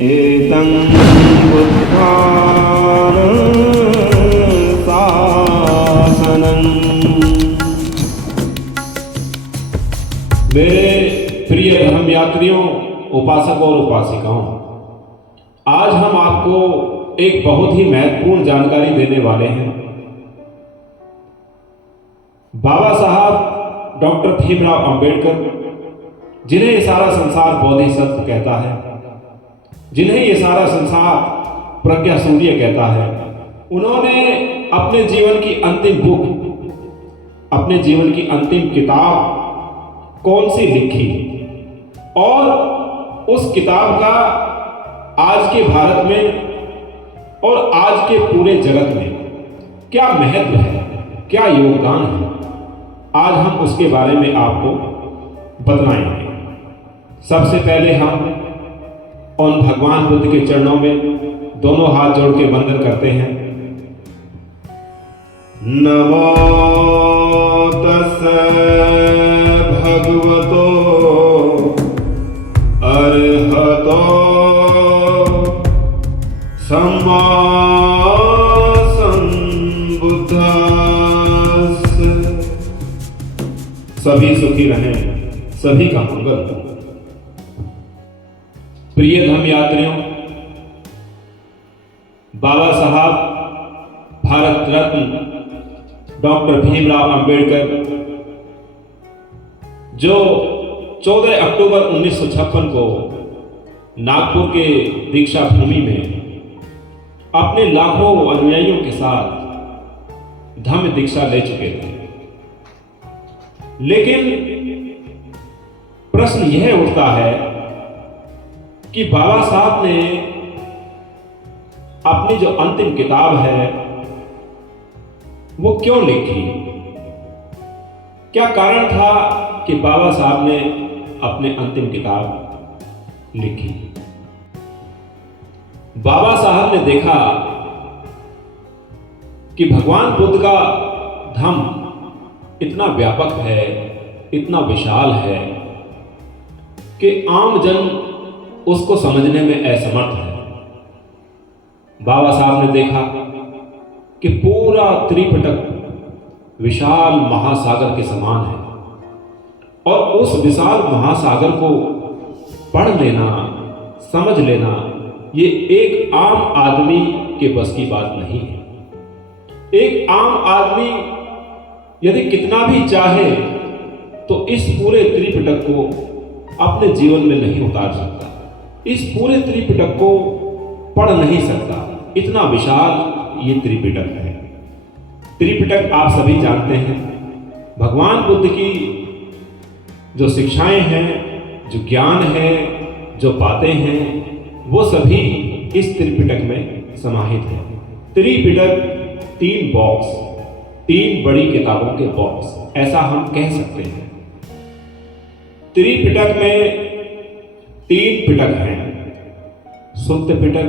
एतं बुद्धानं शासनं। मेरे प्रिय धर्म यात्रियों, उपासकों और उपासिकाओं, आज हम आपको एक बहुत ही महत्वपूर्ण जानकारी देने वाले हैं। बाबा साहब डॉक्टर भीमराव अंबेडकर, जिन्हें ये सारा संसार बोधिसत्व कहता है, जिन्हें ये सारा संसार प्रज्ञा सूर्य कहता है, उन्होंने अपने जीवन की अंतिम बुक, अपने जीवन की अंतिम किताब कौन सी लिखी और उस किताब का आज के भारत में और आज के पूरे जगत में क्या महत्व है, क्या योगदान है, आज हम उसके बारे में आपको बतलाएंगे। सबसे पहले हम उन भगवान बुद्ध के चरणों में दोनों हाथ जोड़ के वंदन करते हैं। नमो तस्सै भगवतो अरहतो सम्मा सम्बुद्धस्स। सभी सुखी रहें, सभी का मंगल हो। प्रिय धर्म यात्रियों, बाबा साहब भारत रत्न डॉक्टर भीमराव अंबेडकर, जो 14 अक्टूबर 1956 को नागपुर के दीक्षा भूमि में अपने लाखों अनुयायियों के साथ धम्म दीक्षा ले चुके थे। लेकिन प्रश्न यह उठता है कि बाबा साहब ने अपनी जो अंतिम किताब है वो क्यों लिखी? क्या कारण था कि बाबा साहब ने अपने अंतिम किताब लिखी? बाबा साहब ने देखा कि भगवान बुद्ध का धम्म इतना व्यापक है, इतना विशाल है कि आम जन उसको समझने में असमर्थ है। बाबा साहब ने देखा कि पूरा त्रिपिटक विशाल महासागर के समान है और उस विशाल महासागर को पढ़ लेना, समझ लेना, ये एक आम आदमी के बस की बात नहीं है। एक आम आदमी यदि कितना भी चाहे तो इस पूरे त्रिपिटक को अपने जीवन में नहीं उतार सकता, इस पूरे त्रिपिटक को पढ़ नहीं सकता। इतना विशाल ये त्रिपिटक है। त्रिपिटक आप सभी जानते हैं, भगवान बुद्ध की जो शिक्षाएं हैं, जो ज्ञान है, जो बातें हैं, वो सभी इस त्रिपिटक में समाहित है। त्रिपिटक 3 बॉक्स, 3 बड़ी किताबों के बॉक्स, ऐसा हम कह सकते हैं। त्रिपिटक में 3 पिटक हैं, सुत्त पिटक,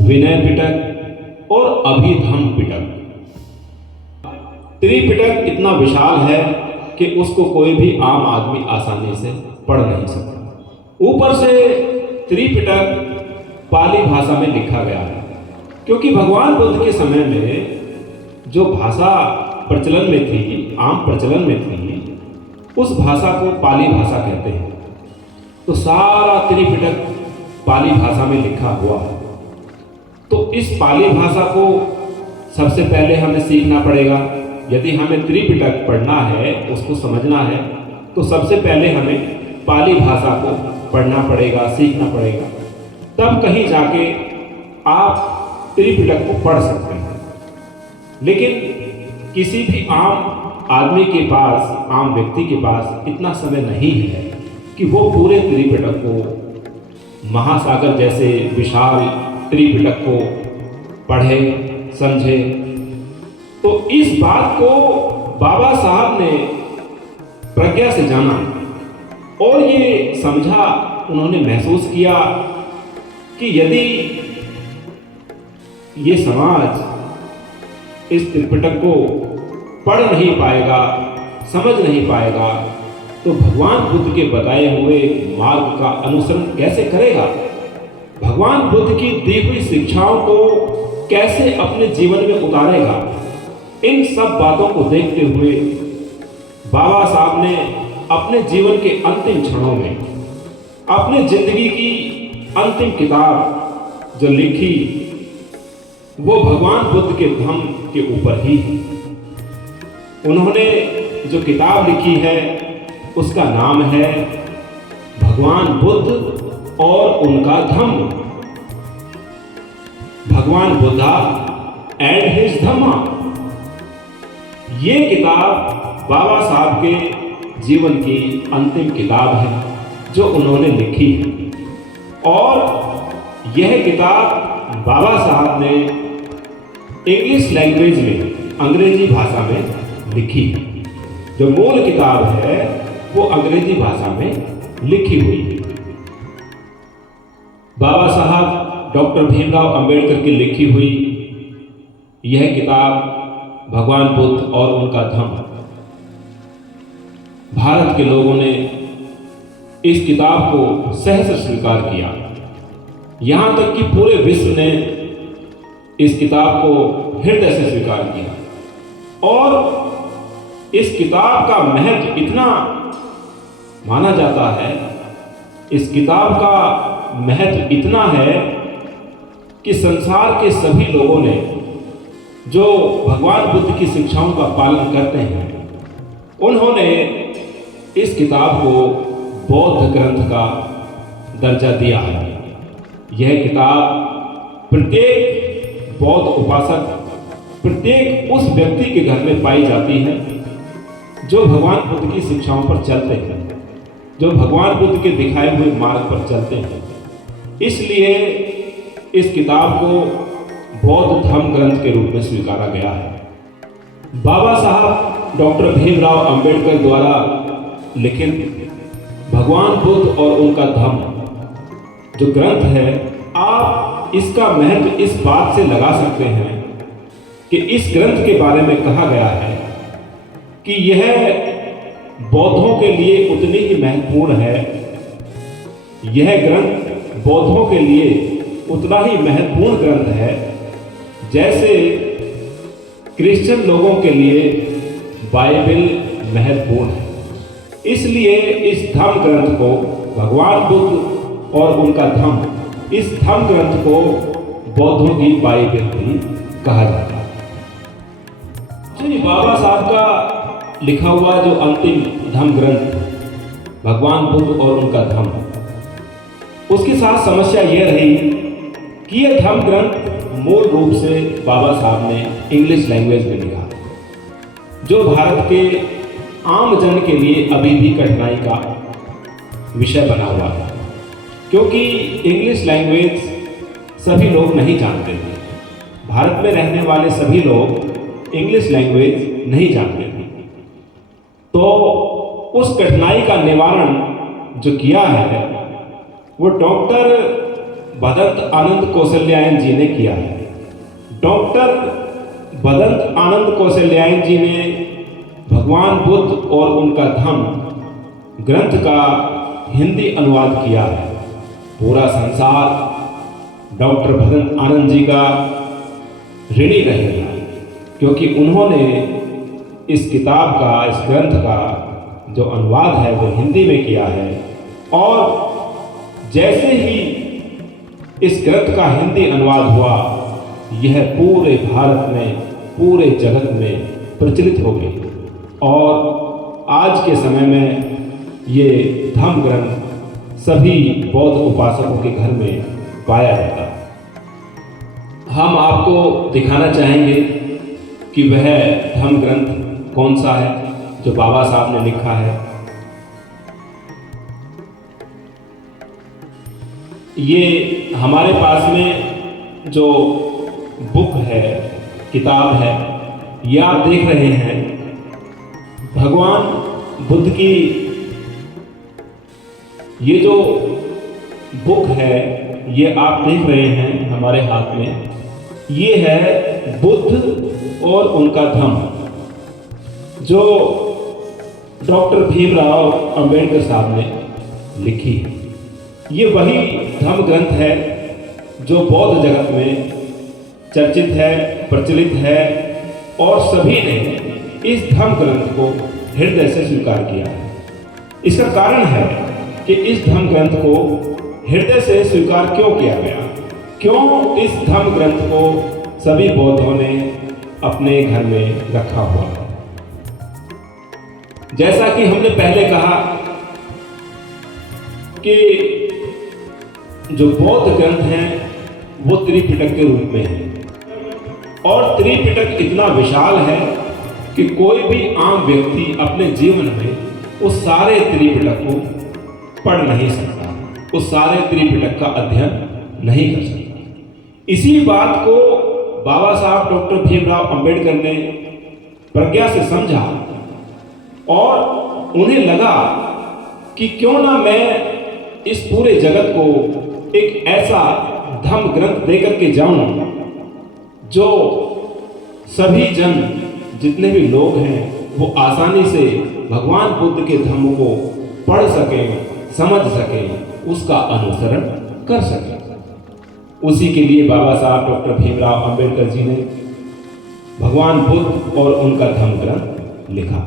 विनय पिटक और अभिधम्म पिटक। त्रिपिटक इतना विशाल है कि उसको कोई भी आम आदमी आसानी से पढ़ नहीं सकता। ऊपर से त्रिपिटक पाली भाषा में लिखा गया है, क्योंकि भगवान बुद्ध के समय में जो भाषा प्रचलन में थी, आम प्रचलन में थी, उस भाषा को पाली भाषा कहते हैं। तो सारा त्रिपिटक पाली भाषा में लिखा हुआ है। तो इस पाली भाषा को सबसे पहले हमें सीखना पड़ेगा। यदि हमें त्रिपिटक पढ़ना है, उसको समझना है, तो सबसे पहले हमें पाली भाषा को पढ़ना पड़ेगा, सीखना पड़ेगा। तब कहीं जाके आप त्रिपिटक को पढ़ सकते हैं। लेकिन किसी भी आम आदमी के पास, आम व्यक्ति के पास इतना समय नहीं है कि वो पूरे त्रिपिटक को, महासागर जैसे विशाल त्रिपिटक को पढ़े, समझे। तो इस बात को बाबा साहब ने प्रज्ञा से जाना और ये समझा, उन्होंने महसूस किया कि यदि ये समाज इस त्रिपिटक को पढ़ नहीं पाएगा, समझ नहीं पाएगा, तो भगवान बुद्ध के बताए हुए मार्ग का अनुसरण कैसे करेगा? भगवान बुद्ध की दी हुई शिक्षाओं को कैसे अपने जीवन में उतारेगा, इन सब बातों को देखते हुए बाबा साहब ने अपने जीवन के अंतिम क्षणों में अपने जिंदगी की अंतिम किताब जो लिखी वो भगवान बुद्ध के धम्म के ऊपर ही है। उन्होंने जो किताब लिखी है उसका नाम है भगवान बुद्ध और उनका धम्म, भगवान बुद्धा एंड हिज धम्मा। ये किताब बाबा साहब के जीवन की अंतिम किताब है जो उन्होंने लिखी है। और यह किताब बाबा साहब ने इंग्लिश लैंग्वेज में, अंग्रेजी भाषा में लिखी है। जो मूल किताब है वो अंग्रेजी भाषा में लिखी हुई है। बाबा साहब डॉक्टर भीमराव अंबेडकर की लिखी हुई यह किताब भगवान बुद्ध और उनका धम्म, भारत के लोगों ने इस किताब को सहर्ष स्वीकार किया। यहां तक कि पूरे विश्व ने इस किताब को हृदय से स्वीकार किया। और इस किताब का महत्व इतना माना जाता है, इस किताब का महत्व इतना है कि संसार के सभी लोगों ने जो भगवान बुद्ध की शिक्षाओं का पालन करते हैं, उन्होंने इस किताब को बौद्ध ग्रंथ का दर्जा दिया है। यह किताब प्रत्येक बौद्ध उपासक, प्रत्येक उस व्यक्ति के घर में पाई जाती है जो भगवान बुद्ध की शिक्षाओं पर चलते हैं, जो भगवान बुद्ध के दिखाए हुए मार्ग पर चलते हैं। इसलिए इस किताब को बौद्ध धम्म ग्रंथ के रूप में स्वीकारा गया है। बाबा साहब डॉक्टर भीमराव अंबेडकर द्वारा लिखित भगवान बुद्ध और उनका धम्म जो ग्रंथ है, आप इसका महत्व इस बात से लगा सकते हैं कि इस ग्रंथ के बारे में कहा गया है कि यह बौद्धों के लिए उतनी ही महत्वपूर्ण है, यह ग्रंथ बौद्धों के लिए उतना ही महत्वपूर्ण ग्रंथ है जैसे क्रिश्चियन लोगों के लिए बाइबल महत्वपूर्ण है। इसलिए इस धम्म ग्रंथ को भगवान बुद्ध और उनका धम्म, इस धम्म ग्रंथ को बौद्धों की बाइबल भी कहा जाता है। बाबा साहब का लिखा हुआ जो अंतिम धम्म ग्रंथ भगवान बुद्ध और उनका धम्म, उसके साथ समस्या यह रही कि यह धम्म ग्रंथ मूल रूप से बाबा साहब ने इंग्लिश लैंग्वेज में लिखा, जो भारत के आम जन के लिए अभी भी कठिनाई का विषय बना हुआ है, क्योंकि इंग्लिश लैंग्वेज सभी लोग नहीं जानते थे। भारत में रहने वाले सभी लोग इंग्लिश लैंग्वेज नहीं जानते थे। तो उस कठिनाई का निवारण जो किया है वो डॉक्टर भदंत आनंद कौशल्यायन जी ने किया है। डॉक्टर भदंत आनंद कौशल्यायन जी ने भगवान बुद्ध और उनका धम्म ग्रंथ का हिंदी अनुवाद किया है। पूरा संसार डॉक्टर भदंत आनंद जी का ऋणी रहेगा, क्योंकि उन्होंने इस किताब का, इस ग्रंथ का जो अनुवाद है वो हिंदी में किया है। और जैसे ही इस ग्रंथ का हिंदी अनुवाद हुआ, यह पूरे भारत में, पूरे जगत में प्रचलित हो गई और आज के समय में ये धम्म ग्रंथ सभी बौद्ध उपासकों के घर में पाया जाता है। हम आपको दिखाना चाहेंगे कि वह धम्म ग्रंथ कौन सा है जो बाबा साहब ने लिखा है। ये हमारे पास में जो बुक है, किताब है, ये आप देख रहे हैं भगवान बुद्ध की। ये जो बुक है ये आप देख रहे हैं हमारे हाथ में, ये है बुद्ध और उनका धम्म, जो डॉक्टर भीमराव अंबेडकर साहब ने लिखी है। ये वही धम्म ग्रंथ है जो बौद्ध जगत में चर्चित है, प्रचलित है और सभी ने इस धम्म ग्रंथ को हृदय से स्वीकार किया है। इसका कारण है कि इस धम्म ग्रंथ को हृदय से स्वीकार क्यों किया गया, क्यों इस धम्म ग्रंथ को सभी बौद्धों ने अपने घर में रखा हुआ है। जैसा कि हमने पहले कहा कि जो बौद्ध ग्रंथ हैं वो त्रिपिटक के रूप में है और त्रिपिटक इतना विशाल है कि कोई भी आम व्यक्ति अपने जीवन में उस सारे त्रिपिटक को पढ़ नहीं सकता, उस सारे त्रिपिटक का अध्ययन नहीं कर सकता। इसी बात को बाबा साहब डॉक्टर भीमराव अंबेडकर ने प्रज्ञा से समझा और उन्हें लगा कि क्यों ना मैं इस पूरे जगत को एक ऐसा धम्म ग्रंथ देकर के जाऊं जो सभी जन, जितने भी लोग हैं, वो आसानी से भगवान बुद्ध के धम्म को पढ़ सकें, समझ सकें, उसका अनुसरण कर सकें। उसी के लिए बाबा साहब डॉक्टर भीमराव अंबेडकर जी ने भगवान बुद्ध और उनका धम्म ग्रंथ लिखा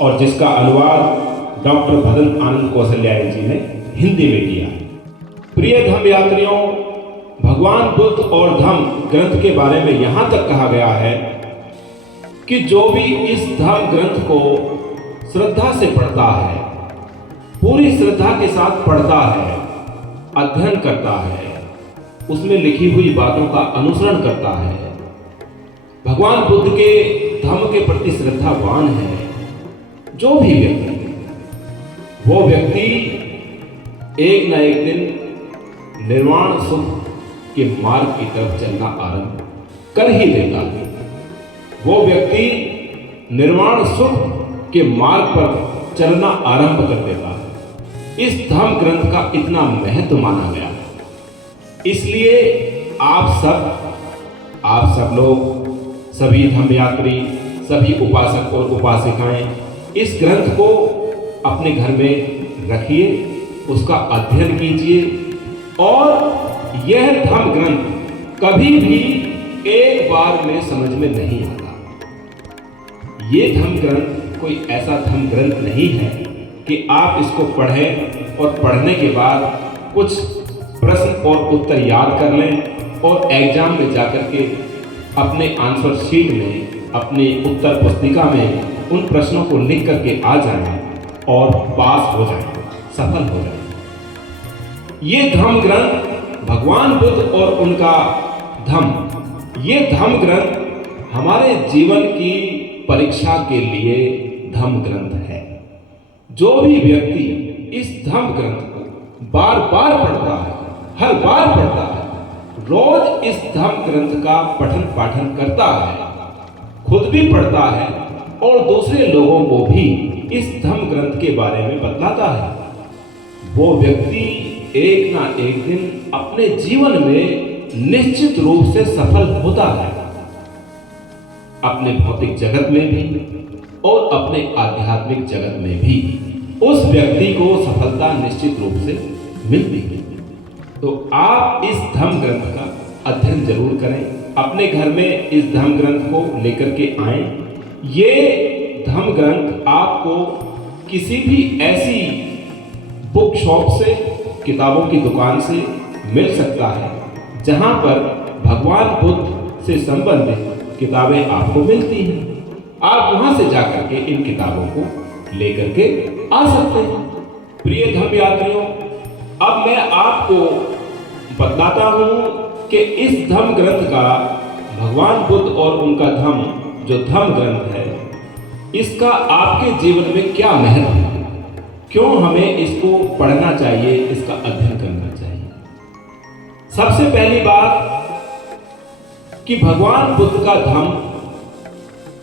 और जिसका अनुवाद डॉक्टर भदन आनंद कौशल्यायन जी ने हिंदी में किया। प्रिय धम्म यात्रियों, भगवान बुद्ध और धम्म ग्रंथ के बारे में यहाँ तक कहा गया है कि जो भी इस धम्म ग्रंथ को श्रद्धा से पढ़ता है, पूरी श्रद्धा के साथ पढ़ता है, अध्ययन करता है, उसमें लिखी हुई बातों का अनुसरण करता है, भगवान बुद्ध के धम्म के प्रति श्रद्धावान है, जो भी व्यक्ति, वो व्यक्ति एक न एक दिन निर्वाण सुख के मार्ग की तरफ चलना आरंभ कर ही देता है। वो व्यक्ति निर्वाण सुख के मार्ग पर चलना आरंभ कर देता है। इस धम्म ग्रंथ का इतना महत्व माना गया है, इसलिए आप सब लोग, सभी धम्म यात्री, सभी उपासक और उपासिकाएं इस ग्रंथ को अपने घर में रखिए, उसका अध्ययन कीजिए और यह धम्म ग्रंथ कभी भी एक बार में समझ में नहीं आता। ये धम्म ग्रंथ कोई ऐसा धम्म ग्रंथ नहीं है कि आप इसको पढ़ें और पढ़ने के बाद कुछ प्रश्न और उत्तर याद कर लें और एग्जाम में जाकर के अपने आंसर शीट में, अपनी उत्तर पुस्तिका में उन प्रश्नों को लिख करके आ जाएं और पास हो जाएं, सफल हो जाएं। ये धम्म ग्रंथ भगवान बुद्ध और उनका धम्म, ये धम्म ग्रंथ हमारे जीवन की परीक्षा के लिए धम्म ग्रंथ है। जो भी व्यक्ति इस धम्म ग्रंथ को बार बार पढ़ता है, हर बार पढ़ता है, रोज इस धम्म ग्रंथ का पठन पाठन करता है, खुद भी पढ़ता है और दूसरे लोगों को भी इस धम्म ग्रंथ के बारे में बतलाता है, वो व्यक्ति एक ना एक दिन अपने जीवन में निश्चित रूप से सफल होता है, अपने भौतिक जगत में भी और अपने आध्यात्मिक जगत में भी उस व्यक्ति को सफलता निश्चित रूप से मिलती है। तो आप इस धम्म ग्रंथ का अध्ययन जरूर करें, अपने घर में इस धम्म ग्रंथ को लेकर के आएं। ये धम्म ग्रंथ आपको किसी भी ऐसी बुक शॉप से, किताबों की दुकान से मिल सकता है जहां पर भगवान बुद्ध से संबंधित किताबें आपको मिलती हैं। आप वहां से जाकर के इन किताबों को लेकर के आ सकते हैं। प्रिय धम्म यात्रियों, अब मैं आपको बतलाता हूं कि इस धम्म ग्रंथ का, भगवान बुद्ध और उनका धम्म जो धम्म ग्रंथ है, इसका आपके जीवन में क्या महत्व है, क्यों हमें इसको पढ़ना चाहिए, इसका अध्ययन करना चाहिए। सबसे पहली बात कि भगवान बुद्ध का धम्म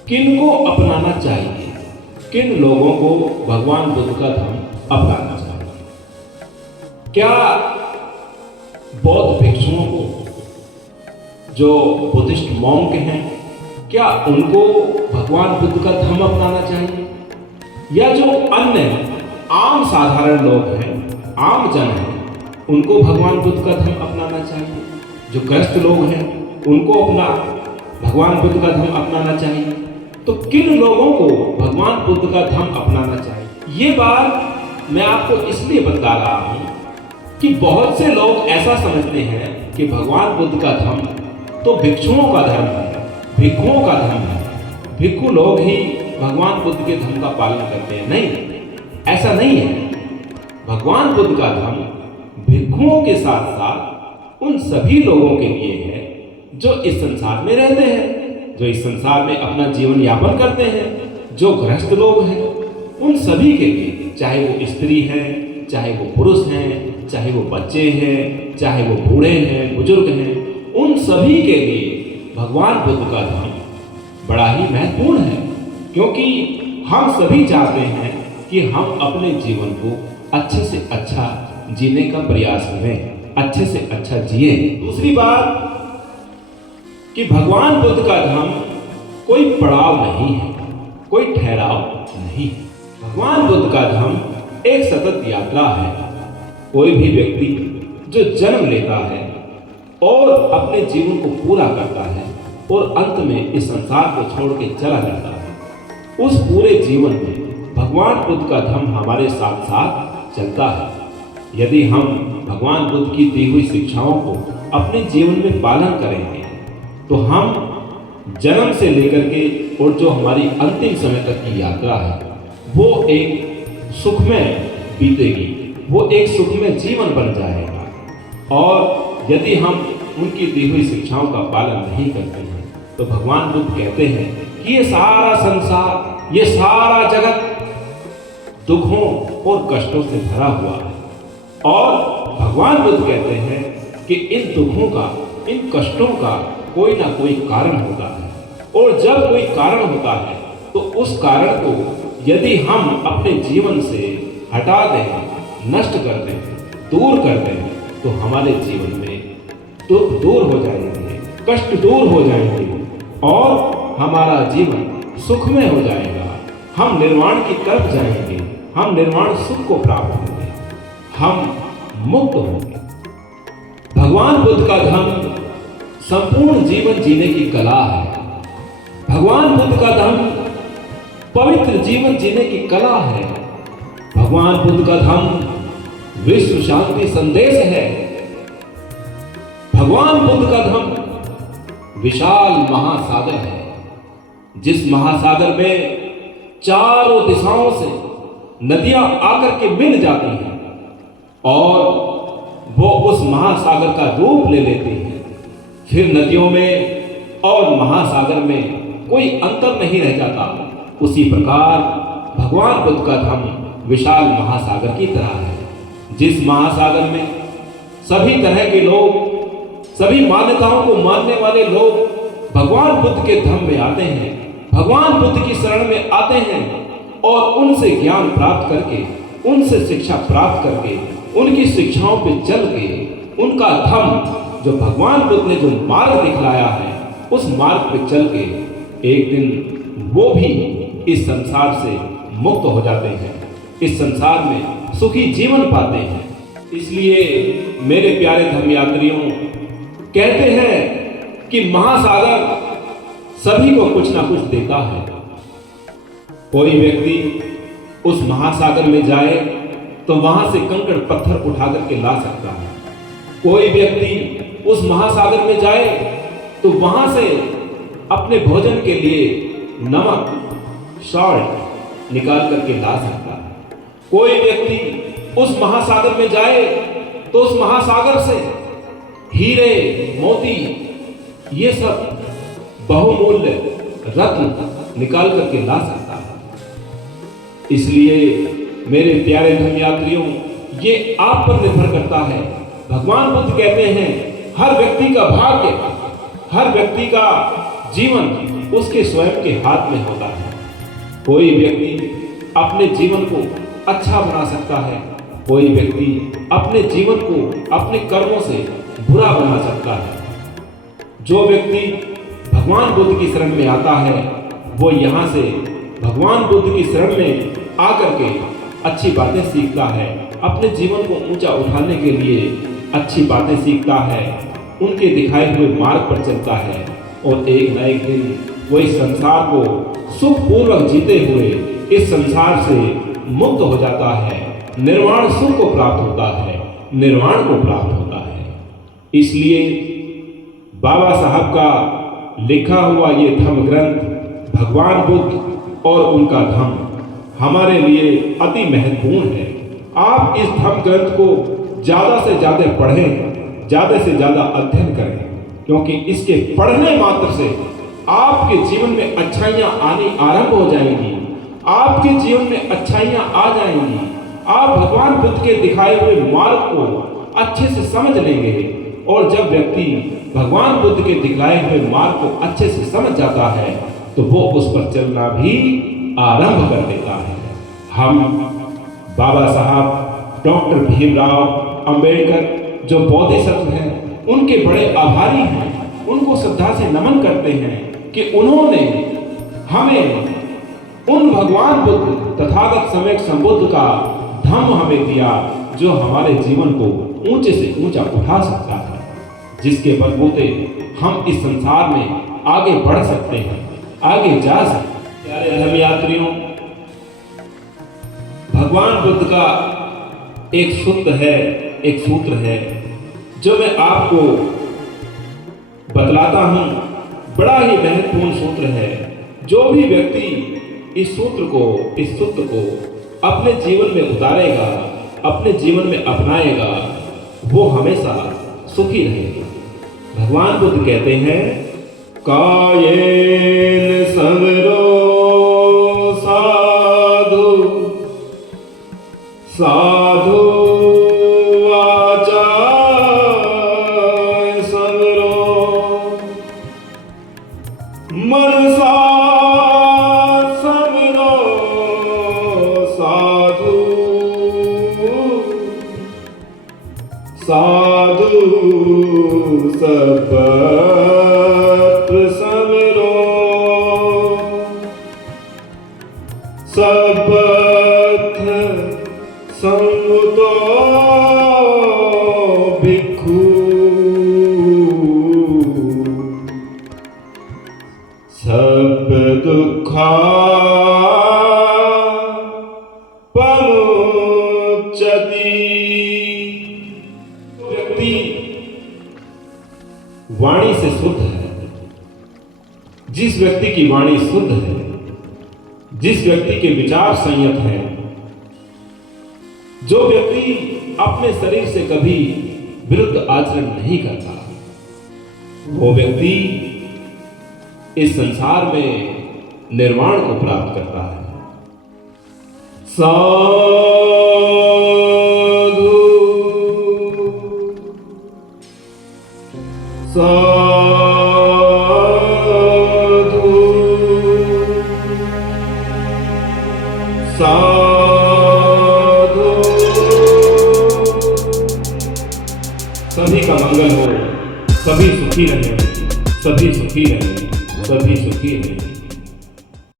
किन को अपनाना चाहिए, किन लोगों को भगवान बुद्ध का धम्म अपनाना चाहिए। क्या बौद्ध भिक्षुओं को, जो बुद्धिस्ट मॉन्क हैं, क्या उनको भगवान बुद्ध का धम्म अपनाना चाहिए, या जो अन्य आम साधारण लोग हैं, आम जन हैं, उनको भगवान बुद्ध का धर्म अपनाना चाहिए। जो ग्रस्त लोग हैं उनको अपना भगवान बुद्ध का धर्म अपनाना चाहिए। तो किन लोगों को भगवान बुद्ध का धर्म अपनाना चाहिए, ये बात मैं आपको इसलिए बता रहा हूं कि बहुत से लोग ऐसा समझते हैं कि भगवान बुद्ध का धर्म तो भिक्षुओं का धर्म है, भिक्षुओं का धर्म है, भिक्षु लोग ही भगवान बुद्ध के धर्म का पालन करते हैं। नहीं, ऐसा नहीं है। भगवान बुद्ध का धर्म भिक्षुओं के साथ साथ उन सभी लोगों के लिए है जो इस संसार में रहते हैं, जो इस संसार में अपना जीवन यापन करते हैं, जो गृहस्थ लोग हैं, उन सभी के लिए, चाहे वो स्त्री हैं, चाहे वो पुरुष हैं, चाहे वो बच्चे हैं, चाहे वो बूढ़े हैं, बुजुर्ग हैं, उन सभी के लिए भगवान बुद्ध का धर्म बड़ा ही महत्वपूर्ण है। क्योंकि हम सभी चाहते हैं कि हम अपने जीवन को अच्छे से अच्छा जीने का प्रयास करें, अच्छे से अच्छा जिए। दूसरी बात कि भगवान बुद्ध का धर्म कोई पड़ाव नहीं है, कोई ठहराव नहीं है। भगवान बुद्ध का धर्म एक सतत यात्रा है। कोई भी व्यक्ति जो जन्म लेता है और अपने जीवन को पूरा करता है और अंत में इस संसार को छोड़ के चला जाता है, उस पूरे जीवन में भगवान बुद्ध का धर्म हमारे साथ साथ चलता है। यदि हम भगवान बुद्ध की दी हुई शिक्षाओं को अपने जीवन में पालन करेंगे तो हम जन्म से लेकर के और जो हमारी अंतिम समय तक की यात्रा है वो एक सुखमय बीतेगी, वो एक सुखमय जीवन बन जाएगा। और यदि हम उनकी दी हुई शिक्षाओं का पालन नहीं करते हैं तो भगवान बुद्ध कहते हैं कि ये सारा संसार, ये सारा जगत दुखों और कष्टों से भरा हुआ है। और भगवान बुद्ध कहते हैं कि इन दुखों का, इन कष्टों का कोई ना कोई कारण होता है, और जब कोई कारण होता है तो उस कारण को यदि हम अपने जीवन से हटा दें, नष्ट कर दें, दूर कर दें, तो हमारे जीवन में दुख दूर हो जाएंगे, कष्ट दूर हो जाएंगे और हमारा जीवन सुखमय हो जाएगा। हम निर्वाण की तरफ जाएंगे, हम निर्वाण सुख को प्राप्त होंगे, हम मुक्त होंगे। भगवान बुद्ध का धर्म संपूर्ण जीवन जीने की कला है। भगवान बुद्ध का धर्म पवित्र जीवन जीने की कला है। भगवान बुद्ध का धर्म विश्व शांति संदेश है। भगवान बुद्ध का धर्म विशाल महासागर है, जिस महासागर में चारों दिशाओं से नदियां आकर के मिल जाती हैं और वो उस महासागर का रूप ले लेती हैं। फिर नदियों में और महासागर में कोई अंतर नहीं रह जाता। उसी प्रकार भगवान बुद्ध का धर्म विशाल महासागर की तरह है, जिस महासागर में सभी तरह के लोग, सभी मान्यताओं को मानने वाले लोग भगवान बुद्ध के धर्म में आते हैं, भगवान बुद्ध की शरण में आते हैं और उनसे ज्ञान प्राप्त करके, उनसे शिक्षा प्राप्त करके, उनकी शिक्षाओं पे चल के, उनका धर्म जो भगवान बुद्ध ने जो मार्ग दिखलाया है उस मार्ग पे चल के एक दिन वो भी इस संसार से मुक्त हो जाते हैं, इस संसार में सुखी जीवन पाते हैं। इसलिए मेरे प्यारे धर्म यात्रियों, कहते हैं कि महासागर सभी को कुछ ना कुछ देता है। कोई व्यक्ति उस महासागर में जाए तो वहां से कंकड़ पत्थर उठा करके ला सकता है। कोई व्यक्ति उस महासागर में जाए तो वहां से अपने भोजन के लिए नमक, सॉल्ट निकाल करके ला सकता है। कोई व्यक्ति उस महासागर में जाए तो उस महासागर से हीरे, मोती, ये सब बहुमूल्य रत्न निकाल करके ला सकता है। इसलिए मेरे प्यारे धर्म यात्रियों, ये आप पर निर्भर करता है। भगवान बुद्ध कहते हैं हर व्यक्ति का भाग्य, हर व्यक्ति का जीवन उसके स्वयं के हाथ में होता है। कोई व्यक्ति अपने जीवन को अच्छा बना सकता है, कोई व्यक्ति अपने जीवन को अपने कर्मों से बुरा बना सकता है। जो व्यक्ति भगवान बुद्ध की शरण में आता है वो यहाँ से भगवान बुद्ध की शरण में आकर के अच्छी बातें सीखता है, अपने जीवन को ऊंचा उठाने के लिए अच्छी बातें सीखता है, उनके दिखाए हुए मार्ग पर चलता है और एक न एक दिन वो इस संसार को सुखपूर्वक जीते हुए इस संसार से मुक्त हो जाता है, निर्वाण सुख को प्राप्त होता है, निर्वाण को प्राप्त होता है। इसलिए बाबा साहब का लिखा हुआ ये धम्म ग्रंथ भगवान बुद्ध और उनका धम्म हमारे लिए अति महत्वपूर्ण है। आप इस धम्म ग्रंथ को ज़्यादा से ज़्यादा पढ़ें, ज़्यादा से ज़्यादा अध्ययन करें, क्योंकि इसके पढ़ने मात्र से आपके जीवन में अच्छाइयाँ आनी आरंभ हो जाएंगी, आपके जीवन में अच्छाइयाँ आ जाएंगी। आप भगवान बुद्ध के दिखाए हुए मार्ग को अच्छे से समझ लेंगे और जब व्यक्ति भगवान बुद्ध के दिखलाए हुए मार्ग को अच्छे से समझ जाता है तो वो उस पर चलना भी आरंभ कर देता है। हम बाबा साहब डॉक्टर भीमराव अंबेडकर जो बोधिसत्व हैं, उनके बड़े आभारी हैं, उनको श्रद्धा से नमन करते हैं कि उन्होंने हमें उन भगवान बुद्ध तथागत सम्यक संबुद्ध का धम्म हमें दिया जो हमारे जीवन को ऊंचे से ऊंचा उठा सकता है, जिसके बलबूते हम इस संसार में आगे बढ़ सकते हैं, आगे जा सकते हैं। प्यारे धर्म यात्रियों, भगवान बुद्ध का एक सूत्र है जो मैं आपको बतलाता हूं। बड़ा ही महत्वपूर्ण सूत्र है। जो भी व्यक्ति इस सूत्र को अपने जीवन में उतारेगा, अपने जीवन में अपनाएगा, वो हमेशा सुखी रहेगा। भगवान बुद्ध कहते हैं, कायेन समरो साधु साधु वाचा समरो मनसा समरो साधु साधु सर्वत्र समरो सर्वत्र संयुतो भिक्खु सब दुखा पमुच्यति। व्यक्ति वाणी से शुद्ध है, जिस व्यक्ति की वाणी शुद्ध है, जिस व्यक्ति के विचार संयत हैं, जो व्यक्ति अपने शरीर से कभी विरुद्ध आचरण नहीं करता, वो व्यक्ति इस संसार में निर्वाण को प्राप्त करता है। साधु साधु साधु सभी का मंगल हो, सभी सुखी रहें, सभी सुखी रहें, सभी सुखी रहें।